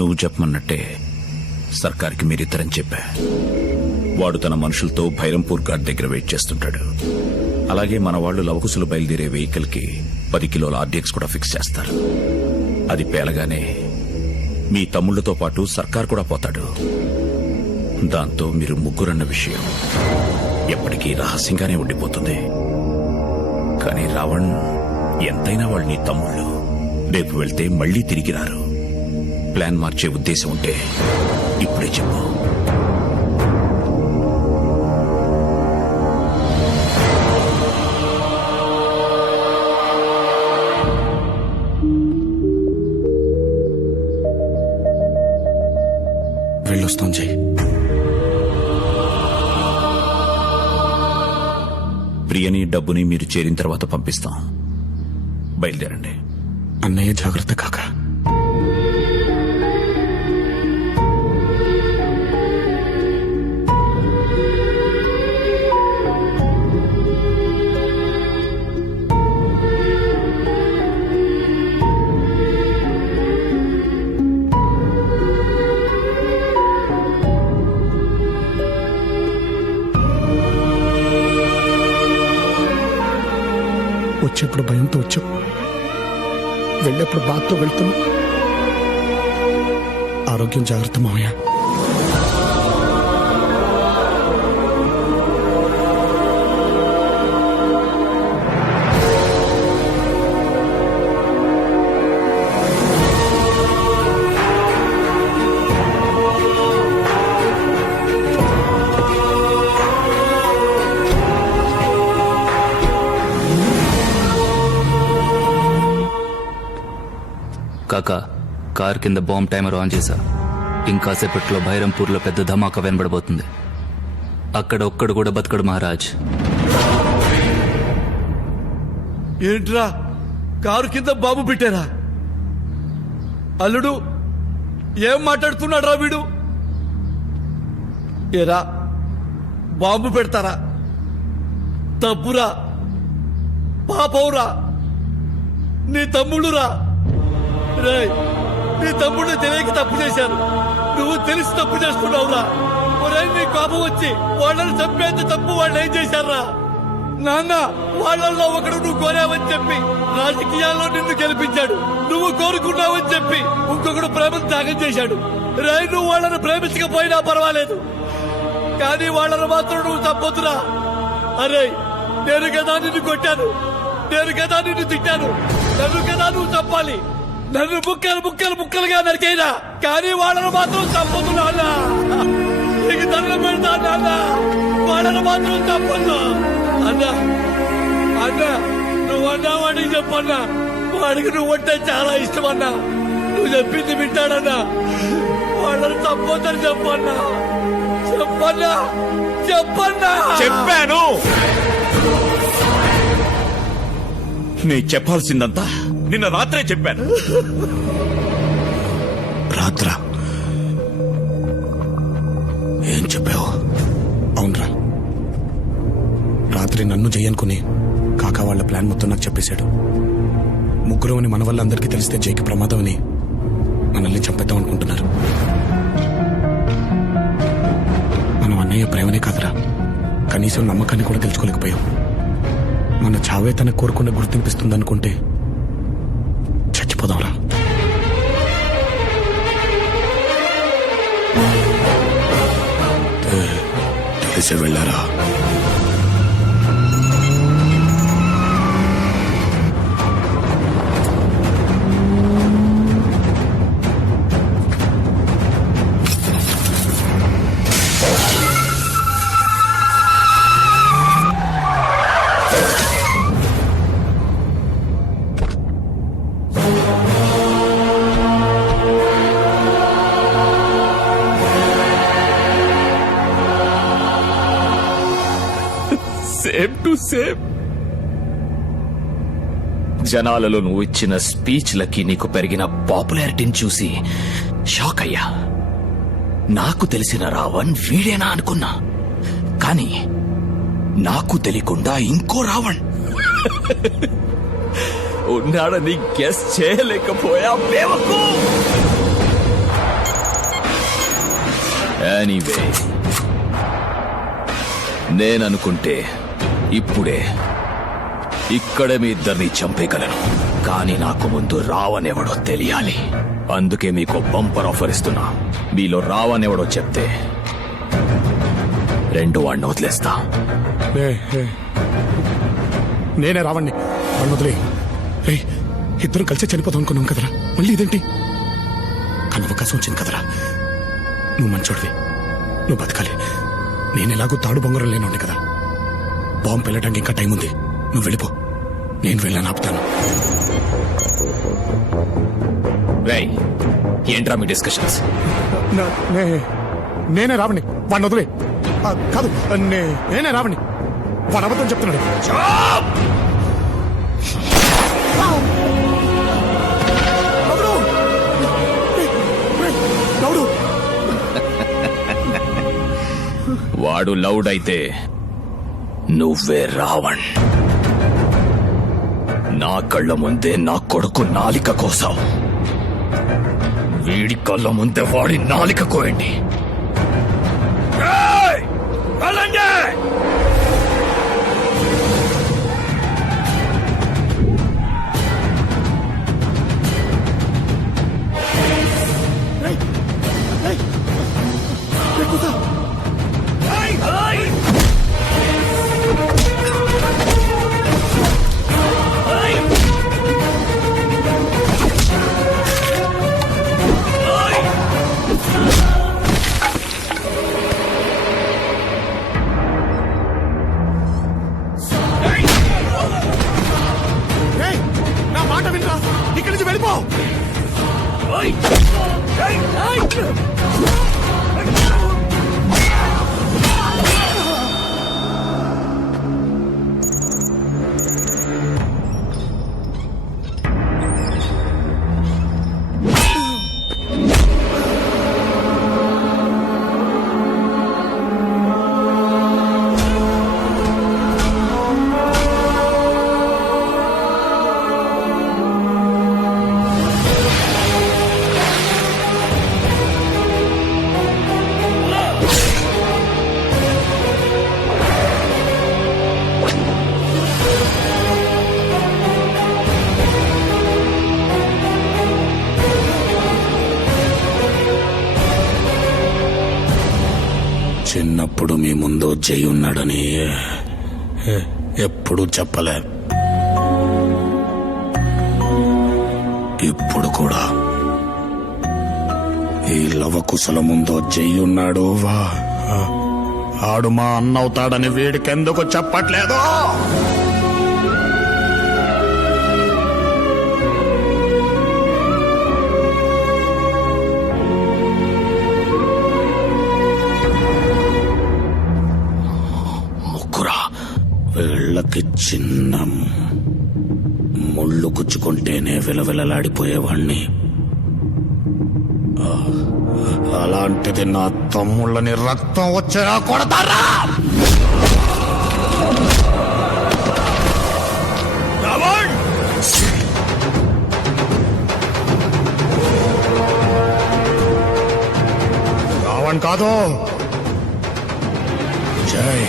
నువ్వు చెప్పమన్నట్టే సర్కార్కి మీరిద్దరని చెప్పా. వాడు తన మనుషులతో భైరంపూర్ ఘాట్ దగ్గర వెయిట్ చేస్తుంటాడు. అలాగే మన వాళ్ళు లవకుశలు బయలుదేరే వెహికల్ కి 10 కిలోల ఆర్డీఎక్స్ కూడా ఫిక్స్ చేస్తారు. అది పేలగానే మీ తమ్ముళ్లతో పాటు సర్కార్ కూడా పోతాడు. దాంతో మీరు ముగ్గురన్న విషయం ఎప్పటికీ రహస్యంగానే ఉండిపోతుంది. కానీ రావణ్ ఎంతైనా వాళ్ళు నీ తమ్ముళ్ళు. రేపు వెళ్తే మళ్లీ తిరిగి రారు. ప్లాన్ మార్చే ఉద్దేశం ఉంటే ఇప్పుడే చెప్పు. వెళ్ళొస్తాం జై. ప్రియని డబ్బుని మీరు చేరిన తర్వాత పంపిస్తాం. బయలుదేరండి. అన్నయ్య జాగ్రత్త కాక. వచ్చేప్పుడు భయంతో వచ్చావు, వెళ్ళేప్పుడు బాధతో వెళ్తున్నావు. ఆరోగ్యం జాగ్రత్త మావయ్య. కాకా, కార్ కింద బాంబ్ టైమర్ ఆన్ చేశా. ఇంకాసేపట్లో భైరంపూర్లో పెద్ద ధమాకా వినబడబోతుంది. అక్కడ ఒక్కడు కూడా బతకడు మహారాజ్. ఏంట్రా కారు కింద బాంబు పెట్టారా? అల్లుడు ఏం మాట్లాడుతున్నాడ్రా వీడు? ఏరా బాంబు పెడతారా? తప్పురా, పాపవురా, నీ తమ్ముడురా. రేయ్, నీ తమ్ముడు తెలియక తప్పు చేశారు, నువ్వు తెలిసి తప్పు చేస్తున్నావురా. ఒరే, నీ కోపం వచ్చి వాళ్ళని చంపేంత తప్పు వాళ్ళు ఏం చేశారా? నాన్న, వాళ్ళల్లో ఒకడు నువ్వు కోరావని చెప్పి రాజకీయాల్లో నిన్ను గెలిపించాడు. నువ్వు కోరుకున్నావని చెప్పి ఇంకొకడు ప్రేమను త్యాగం చేశాడు. రేయ్, నువ్వు వాళ్ళని ప్రేమించకపోయినా పర్వాలేదు, కానీ వాళ్ళని మాత్రం నువ్వు తప్పొద్దురా. అరే, నేను కదా నిన్ను కొట్టాను, నేను కదా నిన్ను తిట్టాను, నన్ను కదా నువ్వు తప్పాలి. నన్ను ముక్కలుగా నరికైనా, కానీ వాళ్ళను మాత్రం తప్పదు నాన్న. నీకు దండం పెడతా నాన్న, వాళ్ళను మాత్రం తప్పదు అన్నా. నువ్వు అన్నా వాడికి చెప్పన్నా, వాడికి నువ్వంటే చాలా ఇష్టం అన్నా. నువ్వు చెప్పింది వింటాడన్నా, వాళ్ళని తప్పొద్దని చెప్పన్నా. చెప్పాను. నీ చెప్పాల్సిందంతా నిన్న రాత్రే చెప్పాను. రాత్రా? ఏం చెప్పావు? అవునరా, రాత్రి నన్ను జయనుకుని కాకా వాళ్ళ ప్లాన్ మొత్తం నాకు చెప్పేశాడు. ముగ్గురు అని మన వల్ల అందరికీ తెలిస్తే జైకి ప్రమాదం అని మనల్ని చంపేద్దాం అనుకుంటున్నారు. మనం అన్నయ్య ప్రేమనే కాదురా, కనీసం నమ్మకాన్ని కూడా తెలుసుకోలేకపోయాం. మన చావే తనకు కోరుకున్న గుర్తింపిస్తుందనుకుంటే చచ్చిపోదాంరా. తెలిసి వెళ్ళారా? Same to same. జనాలలో నువ్వు ఇచ్చిన స్పీచ్లకి నీకు పెరిగిన పాపులారిటీని చూసి షాక్ అయ్యా. నాకు తెలిసిన రావణ్ వీడేనా అనుకున్నా, కానీ నాకు తెలియకుండా ఇంకో రావణ్ ఉన్నాడని గెస్ చేయలేకపోయా. ఎనీవే నేననుకుంటే ఇప్పుడే ఇక్కడే మీ ఇద్దరిని చంపేయగలను. కానీ నాకు ముందు రావనేవడో తెలియాలి. అందుకే మీకు బంపర్ ఆఫర్ ఇస్తున్నా. మీలో రావనేవడో చెప్తే రెండు వాడిని వదిలేస్తా. నేనే రావండి వాడిని వదిలే. రే ఇద్దరం కలిసి చనిపోతాం అనుకున్నాం కదరా, మళ్ళీ ఇదేంటి? కానీ అవకాశం వచ్చింది కదరా. నువ్వు మంచోడివి, నువ్వు బతకాలి. నేను ఎలాగో తాడు బొంగరం లేనుండి కదా. బాంబు వెళ్ళడానికి ఇంకా టైం ఉంది. నువ్వు వెళ్ళిపో, నేను వెళ్ళని ఆపుతాను. రేయ్, ఏంట్రా మీ డిస్కషన్స్? నేనే రావండి వాడిని వదిలే. కాదు నేనే రావండి, వాడు అబద్ధం చెప్తున్నాడు. వాడు లౌడ్ అయితే నువ్వే రావణ్. నా కళ్ళ ముందే నా కొడుకు నాలిక కోసం, వీడి కళ్ళ ముందే వాడి నాలిక కోయండి. ఏయ్! వెళ్ళండి! నా మాట వినరా, ఇక్కడి నుంచి వెళ్ళిపో. చిన్నప్పుడు మీ ముందు జై ఉన్నాడని ఎప్పుడు చెప్పలే. ఇప్పుడు కూడా ఈ లవకుశల ముందు జై ఉన్నాడు. ఆడు మా అన్నవుతాడని వీడికెందుకు చెప్పట్లేదు? వీళ్ళకి చిన్న ముళ్ళు గుచ్చుకుంటేనే విలవిలలాడిపోయేవాణ్ణి. అలాంటిది నా తమ్ముళ్ళని రక్తం వచ్చేలా కొడతారా? రావణ్ కాదు, జై.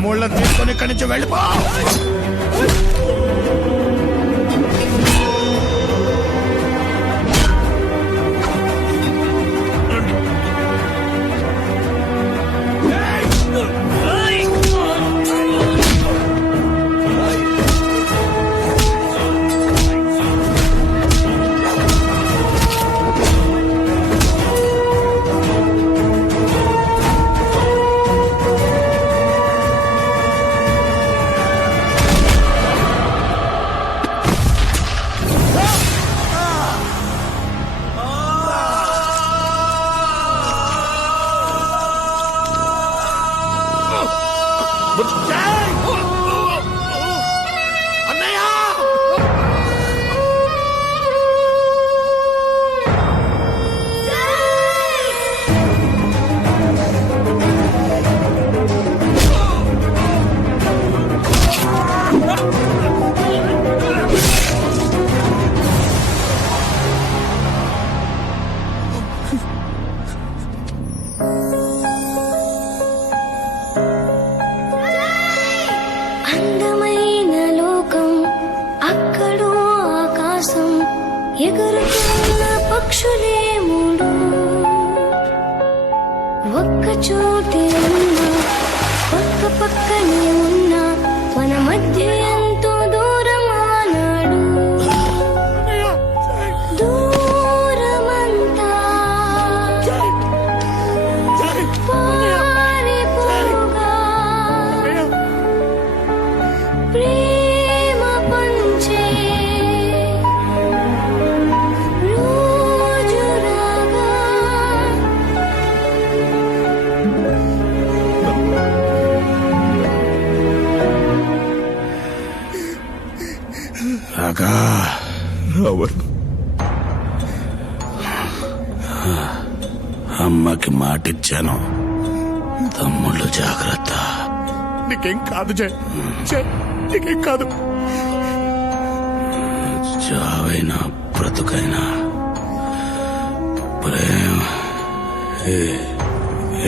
తమ్ముళ్ళని తీసుకొని ఇక్కడి నుంచి వెళ్ళిపో. అందమైన లోకం అక్కడో ఆకాశం ఎగురుతున్న పక్షులే మూడు ఒక్క చోటే ఉన్నా పక్క పక్కనే ఉన్నా మన మధ్య ఎంతో దూరం ఆనాడు దూరమంతా పారిపోగా ప్రేమ పంచే రోజు రాగా రాగా అమ్మకి మాటిచ్చాను, తమ్ముళ్ళు జాగ్రత్త. నీకేం కాదు జై, నీకేం కాదు. చావైనా బ్రతుకైనా ప్రేమ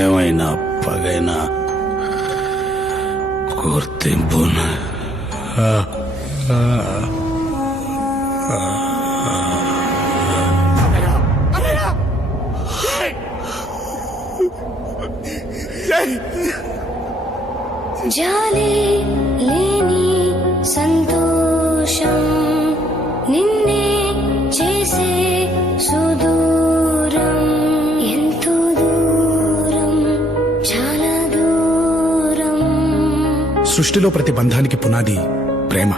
ఏమైనా పగైనా గుర్తింపు జాలి లేని సంతోషం నిన్నే చేసే సుదూరం ఎంతో దూరం చాలా దూరం. సృష్టిలో ప్రతి బంధానికి పునాది ప్రేమ.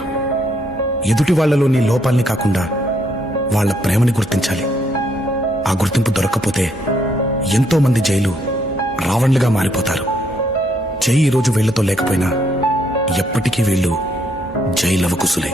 ఎదుటి వాళ్లలోని లోపాల్ని కాకుండా వాళ్ళ ప్రేమని గుర్తించాలి. ఆ గుర్తింపు దొరక్కపోతే ఎంతో మంది జైలు రావణ్లుగా మారిపోతారు. జై ఈ రోజు వీళ్లతో లేకపోయినా ఎప్పటికీ వీళ్ళు జై లవకుశులే.